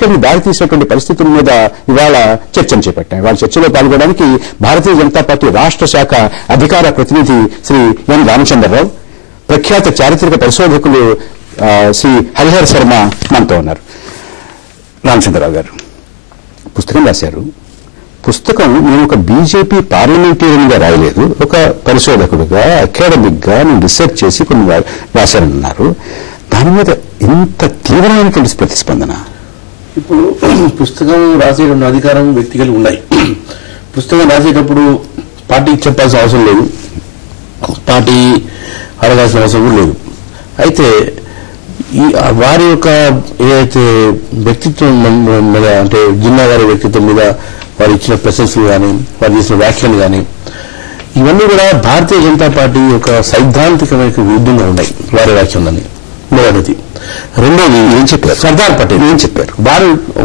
చర్చని దారితీసినటువంటి పరిస్థితుల మీద ఇవాళ చర్చను చేపట్టాం. ఇవాళ చర్చలో పాల్గొనడానికి భారతీయ జనతా పార్టీ రాష్ట్ర శాఖ అధికార ప్రతినిధి శ్రీ ఎన్ రామచంద్రరావు, ప్రఖ్యాత చారిత్రక పరిశోధకులు శ్రీ హరిహర శర్మ మనతో ఉన్నారు. రామచంద్రరావు గారు పుస్తకం రాశారు. పుస్తకం నేను ఒక బీజేపీ పార్లమెంటేరియన్గా రాయలేదు, ఒక పరిశోధకుడుగా అకాడమిక్గా నేను రీసెర్చ్ చేసి కొన్ని రాశానన్నారు. దాని మీద ఇంత తీవ్రమైనటువంటి ప్రతిస్పందన. ఇప్పుడు పుస్తకం రాసేటువంటి అధికారం వ్యక్తిగలు ఉన్నాయి. పుస్తకం రాసేటప్పుడు పార్టీకి చెప్పాల్సిన అవసరం లేదు, పార్టీ అడగాల్సిన అవసరం కూడా లేదు. అయితే వారి యొక్క ఏదైతే వ్యక్తిత్వం మీద, అంటే జిన్నా గారి వ్యక్తిత్వం మీద వారు ఇచ్చిన ప్రశంసలు కానీ, వారు చేసిన వ్యాఖ్యలు కానీ, ఇవన్నీ కూడా భారతీయ జనతా పార్టీ యొక్క సైద్ధాంతికమైన విరుద్ధంగా ఉన్నాయి వారి వ్యాఖ్యలని. మొదటిది. రెండోది ఏం చెప్పారు, సర్దార్ పటేల్ ఏం చెప్పారు,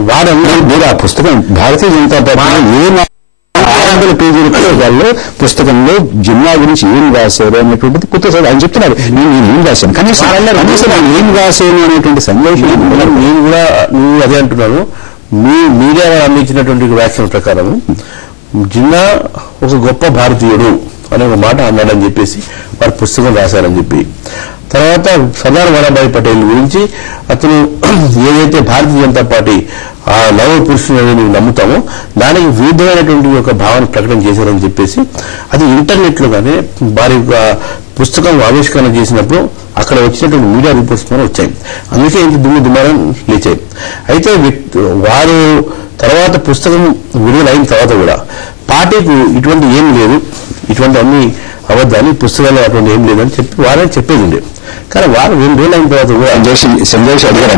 వారందరూ మీరు ఆ పుస్తకం భారతీయ జనతా పార్టీ ఏ 500 పేజీల వాళ్ళు పుస్తకంలో జిన్నా గురించి ఏం రాశారు అనేటువంటిది కొత్త ఆయన చెప్తున్నారు. నేను ఏం రాశాను, కనీసం ఏం రాశాను అనేటువంటి సందేశం నేను కూడా నువ్వు అదే అంటున్నాను. మీడియా అందించినటువంటి వ్యాఖ్యల ప్రకారం జిన్నా ఒక గొప్ప భారతీయుడు అనే ఒక మాట అన్నాడని చెప్పేసి వారు పుస్తకం రాశారని చెప్పి, తర్వాత సర్దార్ వల్లభాయ్ పటేల్ గురించి అతను ఏదైతే భారతీయ జనతా పార్టీ ఆ లవ పురుషుడు నువ్వు నమ్ముతామో దానికి విరుద్ధమైనటువంటి ఒక భావన ప్రకటన చేశారని చెప్పేసి అది ఇంటర్నెట్ లో కానీ వారి పుస్తకం ఆవిష్కరణ చేసినప్పుడు అక్కడ వచ్చినటువంటి మీడియా రిపోర్ట్స్ ద్వారా వచ్చాయి. అందుకే ఇంత దుమ్మారం లేచాయి. అయితే వారు తర్వాత పుస్తకం విడుదలైన తర్వాత కూడా పార్టీకి ఇటువంటి ఏం లేదు, ఇటువంటి అన్ని అవద్దాన్ని పుస్తకాలు అటువంటి ఏం లేదని చెప్పి వారే చెప్పేది ఉండే. కానీ వారు 2 రోజులు అయిన తర్వాత కూడా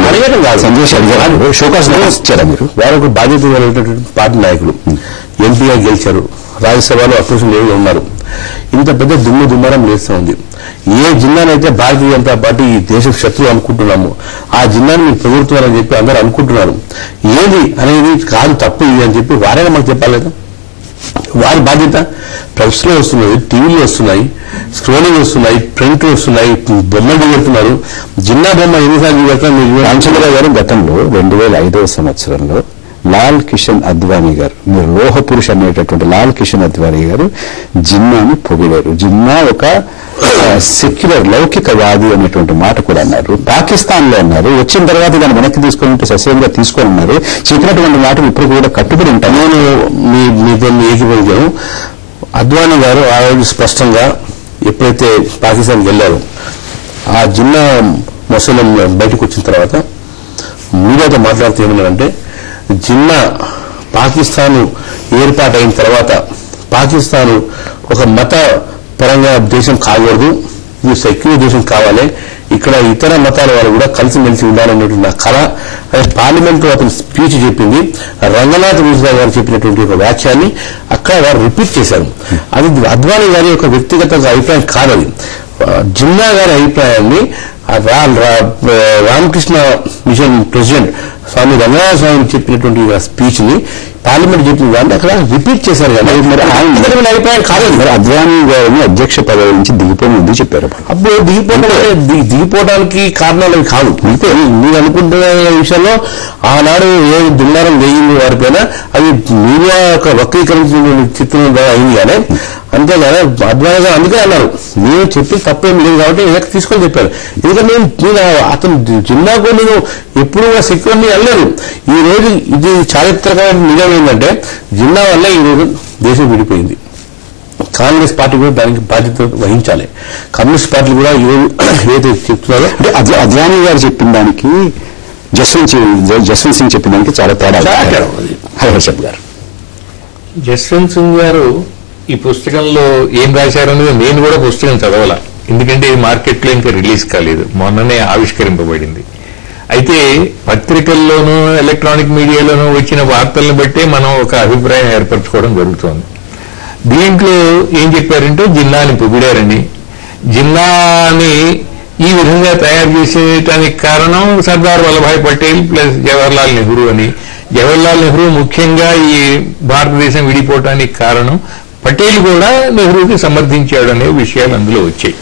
అడగడం కాదు, షోకాస్ ఇచ్చారా మీరు? వారు ఒక బాధ్యత కలిగినటువంటి పార్టీ నాయకులు, ఎంపీగా గెలిచారు, రాజ్యసభలో అపోజిషన్ లీడర్గా ఉన్నారు. ఇంత పెద్ద దుమ్మారం లేస్తూ ఉంది. ఏ జిల్లానైతే భారతీయ జనతా పార్టీ ఈ దేశ శత్రువు అనుకుంటున్నాము ఆ జిల్లాను మీరు ప్రభుత్వాలని చెప్పి అందరూ అనుకుంటున్నారు. ఏది అనేది కాదు, తప్పు ఇది అని చెప్పి వారైనా మాకు చెప్పాలి కదా. వారి బాధ్యత ప్రెస్లో వస్తున్నాయి, టీవీలో వస్తున్నాయి, స్క్రోలింగ్ వస్తున్నాయి, ప్రింట్ వస్తున్నాయి, బొమ్మలు దిగుతున్నారు. జిన్నా బొమ్మ ఎన్నిసార్లు దిగుతున్నారు? రామచంద్రరావు గారు గతంలో 2005వ సంవత్సరంలో లాల్ కిషన్ అద్వానీ గారు, మీరు లోహ పురుష్ అనేటటువంటి లాల్ కిషన్ అద్వానీ గారు జిన్నాని పొగిడారు. జిన్నా ఒక సెక్యులర్ లౌకికవాది అనేటువంటి మాట కూడా అన్నారు. పాకిస్తాన్ లో అన్నారు, వచ్చిన తర్వాత దాన్ని వెనక్కి తీసుకుని ససేంగా తీసుకొని ఉన్నారు. చెప్పినటువంటి మాటలు ఇప్పుడు కూడా కట్టుబడి ఉంటాను. నేను మీతో ఏకీభవించాను. అద్వానీ గారు ఆ రోజు స్పష్టంగా ఎప్పుడైతే పాకిస్తాన్కి వెళ్లారో ఆ జిన్నా ముసలం బయటకు వచ్చిన తర్వాత మీడియాతో మాట్లాడుతూ ఏమన్నారంటే, జిన్నా పాకిస్తాన్ ఏర్పాటైన తర్వాత పాకిస్తాన్ ఒక మత పరంగా దేశం కాకూడదు, ఇది సెక్యులర్ దేశం కావాలి, ఇక్కడ ఇతర మతాల వాళ్ళు కూడా కలిసిమెలిసి ఉండాలనేటువంటి నా కళ అదే పార్లమెంట్ లో అతను స్పీచ్ చెప్పింది. రంగనాథ్ మిశ్రా గారు చెప్పినటువంటి ఒక వ్యాఖ్యాన్ని అక్కడ వారు రిపీట్ చేశారు. అది అద్వానీ గారి యొక్క వ్యక్తిగత అభిప్రాయం కాదది. జిన్నా గారి అభిప్రాయాన్ని రామకృష్ణ మిషన్ ప్రెసిడెంట్ స్వామి రంగనాథ స్వామి చెప్పినటువంటి స్పీచ్ ని పార్లమెంట్ చెప్పిన దాన్ని అక్కడ రిపీట్ చేశారు. కానీ మరి ఆయన అభిప్రాయం కాలేదు. మరి అద్వానీ గారిని అధ్యక్ష పదవి నుంచి దిగిపోయింది చెప్పారు. అప్పుడు దిగిపోవడానికి కారణాలు కాదు. మీరు అనుకుంటున్న విషయంలో ఆనాడు ఏ దుమ్మారం వేయింది వారిపైన అది మీడియా యొక్క వక్రీకరించిన చిత్రం అయింది. కానీ అంతేగానే అద్వానీ గారు అందుకే అన్నారు, నేను చెప్పి తప్పేం లేదు కాబట్టి వెనక్కి తీసుకొని చెప్పారు. ఎందుకంటే నేను అతను జిన్నాకు నేను ఎప్పుడు సెక్యూరిటీ వెళ్ళలేదు. ఈ రోజు ఇది చారిత్రకమైన నిజం ఏంటంటే జిన్నా వల్ల ఈ రోజు దేశం విడిపోయింది. కాంగ్రెస్ పార్టీ కూడా దానికి బాధ్యత వహించాలి. కమ్యూనిస్ట్ పార్టీ కూడా ఈరోజు ఏదైతే చెప్తున్నారో అంటే అద్వానీ గారు చెప్పిన దానికి జస్వంత్ సింగ్ చెప్పిన దానికి చాలా తేడా. హరిహర్ గారు, జస్వంత్ సింగ్ గారు ఈ పుస్తకంలో ఏం రాశారనేది నేను కూడా పుస్తకం చదవాల, ఎందుకంటే ఇది మార్కెట్లో ఇంకా రిలీజ్ కాలేదు, మొన్ననే ఆవిష్కరింపబడింది. అయితే పత్రికల్లోనూ ఎలక్ట్రానిక్ మీడియాలోనూ వచ్చిన వార్తలను బట్టే మనం ఒక అభిప్రాయం ఏర్పరచుకోవడం జరుగుతోంది. దీంట్లో ఏం చెప్పారంటే జిన్నాని పొగిడారండి. జిన్నాని ఈ విధంగా తయారు చేసేటానికి కారణం సర్దార్ వల్లభాయ్ పటేల్ ప్లస్ జవహర్లాల్ నెహ్రూ అని. జవహర్లాల్ నెహ్రూ ముఖ్యంగా ఈ భారతదేశం విడిపోవటానికి కారణం, పటేల్ కూడా నెహ్రూకి సమర్థించాడు అనే విషయాలు అందులో వచ్చాయి.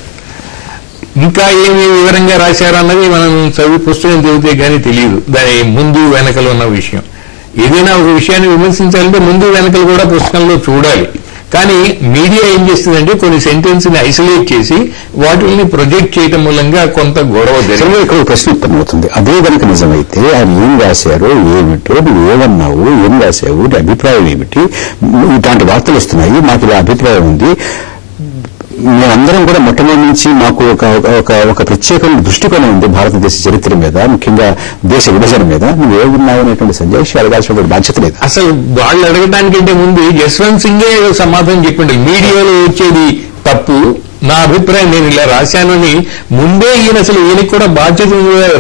ఇంకా ఏమి వివరంగా రాశారన్నది మనం పుస్తకం చదివితే కానీ తెలియదు దాని ముందు వెనకలు ఉన్న విషయం. ఏదైనా ఒక విషయాన్ని విమర్శించాలంటే ముందు వెనకలు కూడా పుస్తకంలో చూడాలి. కానీ మీడియా ఏం చేస్తుందంటే కొన్ని సెంటెన్స్ ని ఐసోలేట్ చేసి వాటిని ప్రొజెక్ట్ చేయడం మూలంగా కొంత గొడవ జరిగింది. ఇక్కడ ప్రశ్న ఉత్పన్నమవుతుంది. అదే కనుక నిజమైతే ఆయన ఏం రాశారో ఏమిటో, నువ్వు ఏమన్నావు, ఏం రాశావు, నీ అభిప్రాయం ఏమిటి, ఇలాంటి వార్తలు వస్తున్నాయి, మాకు ఇలా అభిప్రాయం ఉంది, మేమందరం కూడా మొట్టమొదటి నుంచి మాకు ఒక ప్రత్యేకమైన దృష్టికోణం ఉంది భారతదేశ చరిత్ర మీద, ముఖ్యంగా దేశ విభజన మీద, నువ్వు ఏమున్నావు అనేటువంటి సంజయ్ అడగాల్సిన బాధ్యత లేదు. అసలు వాళ్ళు అడగడానికంటే ముందు యశ్వంత్ సింగే సమాధానం చెప్పిండు. మీడియాలో వచ్చేది తప్పు, నా అభిప్రాయం నేను ఇలా రాశానని ముందే ఈయన అసలు ఈయనకి కూడా బాధ్యత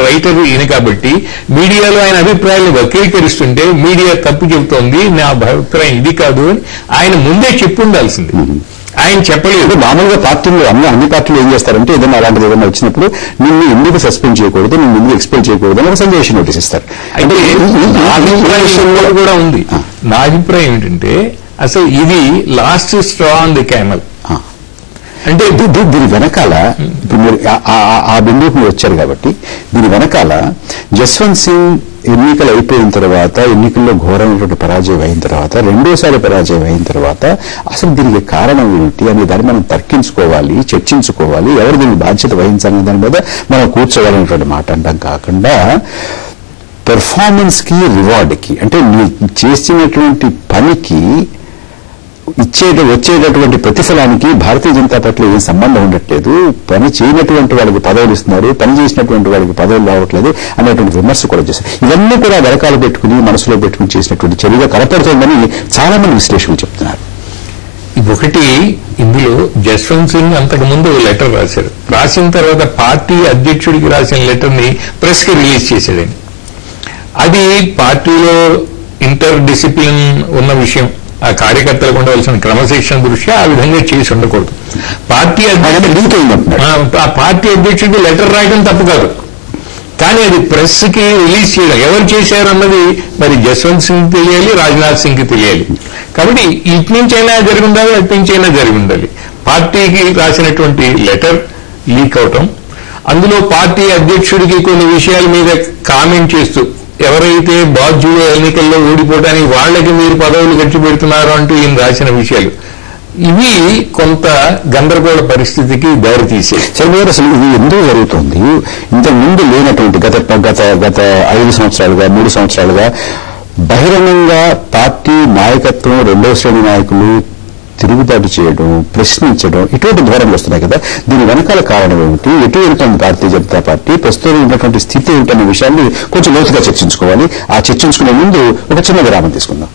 రైటర్ ఈయన కాబట్టి మీడియాలో ఆయన అభిప్రాయాలను వక్రీకరిస్తుంటే మీడియా తప్పు చెబుతోంది, నా అభిప్రాయం ఇది కాదు అని ఆయన ముందే చెప్పుండాల్సింది. ఆయన చెప్పలేదు. మామూలుగా పార్టీలు అన్ని పార్టీలు ఏం చేస్తారంటే ఏదైనా అలాంటిది ఏదైనా వచ్చినప్పుడు నిన్ను ఎందుకు సస్పెండ్ చేయకూడదు, నిన్ను ఎందుకు ఎక్స్పెల్ చేయకూడదు అని ఒక సందేశం నోటీస్ ఇస్తారు. అయితే నా అభిప్రాయం కూడా ఉంది. నా అభిప్రాయం ఏంటంటే అసలు ఇది last straw on the camel. అంటే దీని వెనకాల ఇప్పుడు మీరు ఆ బిందువుకు మీరు వచ్చారు కాబట్టి దీని వెనకాల జస్వంత్ సింగ్ ఎన్నికలు అయిపోయిన తర్వాత, ఎన్నికల్లో ఘోరమైనటువంటి పరాజయం అయిన తర్వాత, రెండోసారి పరాజయం అయిన తర్వాత అసలు దీనికి కారణం ఏమిటి అనే దాన్ని మనం తర్కించుకోవాలి, చర్చించుకోవాలి, ఎవరు దీనికి బాధ్యత వహించాలనే దాని మీద మనం కూర్చోవాలనేటువంటి మాట అంటాం. కాకుండా పెర్ఫార్మెన్స్ కి రివార్డ్ కి, అంటే మీరు చేసినటువంటి పనికి వచ్చేటటువంటి ప్రతిఫలానికి భారతీయ జనతా పార్టీలో ఏం సంబంధం ఉండట్లేదు, పని చేయనటువంటి వాళ్ళకి పదవులు ఇస్తున్నారు, పని చేసినటువంటి వాళ్ళకి పదవులు రావట్లేదు అనేటువంటి విమర్శ కూడా చేశారు. ఇవన్నీ కూడా వెనకాల పెట్టుకుని మనసులో పెట్టుకుని చేసినటువంటి చర్యగా కనపడుతోందని చాలా మంది విశ్లేషకులు చెప్తున్నారు. ఒకటి ఇందులో జస్వంత్ సింగ్ అంతకు ముందు లెటర్ రాశారు. రాసిన తర్వాత పార్టీ అధ్యక్షుడికి రాసిన లెటర్ ని ప్రెస్ కి రిలీజ్ చేశాడండి. అది పార్టీలో ఇంటర్ డిసిప్లిన్ ఉన్న విషయం, ఆ కార్యకర్తలకు ఉండవలసిన క్రమశిక్షణ దృష్ట్యా ఆ విధంగా చేసి ఉండకూడదు. పార్టీ అధ్యక్షుడికి లెటర్ రాయడం తప్పు కాదు, కానీ అది ప్రెస్ కి రిలీజ్ చేయడం ఎవరు చేశారు అన్నది మరి జస్వంత్ సింగ్ తెలియాలి, రాజ్నాథ్ సింగ్ కి తెలియాలి. కాబట్టి ఇటు నుంచైనా జరిగి ఉండాలి, అటు నుంచైనా జరిగి ఉండాలి. పార్టీకి రాసినటువంటి లెటర్ లీక్ అవటం, అందులో పార్టీ అధ్యక్షుడికి కొన్ని విషయాల మీద కామెంట్ చేస్తూ ఎవరైతే బాధ్యులు ఎన్నికల్లో ఓడిపోవడానికి వాళ్ళకి మీరు పదవులు ఖర్చు పెడుతున్నారు అంటూ ఈయన రాసిన విషయాలు, ఇవి కొంత గందరగోళ పరిస్థితికి దారితీసే. చంద్రబాబు అసలు ఇది ఎందుకు జరుగుతుంది? ఇంతకు ముందు లేనటువంటి గత 5 సంవత్సరాలుగా 3 సంవత్సరాలుగా బహిరంగంగా పార్టీ నాయకత్వం, రెండవ శ్రేణి నాయకులు తిరుగుబాటు చేయడం, ప్రశ్నించడం, ఇటువంటి ధోరణులు వస్తున్నాయి కదా. దీని వెనకాల కారణం ఏమిటి, ఎటు వెళ్తుంది భారతీయ జనతా పార్టీ, ప్రస్తుతం ఉన్నటువంటి స్థితి ఏమిటనే విషయాన్ని కొంచెం లోతుగా చర్చించుకోవాలి. ఆ చర్చించుకునే ముందు ఒక చిన్న విరామం తీసుకుందాం.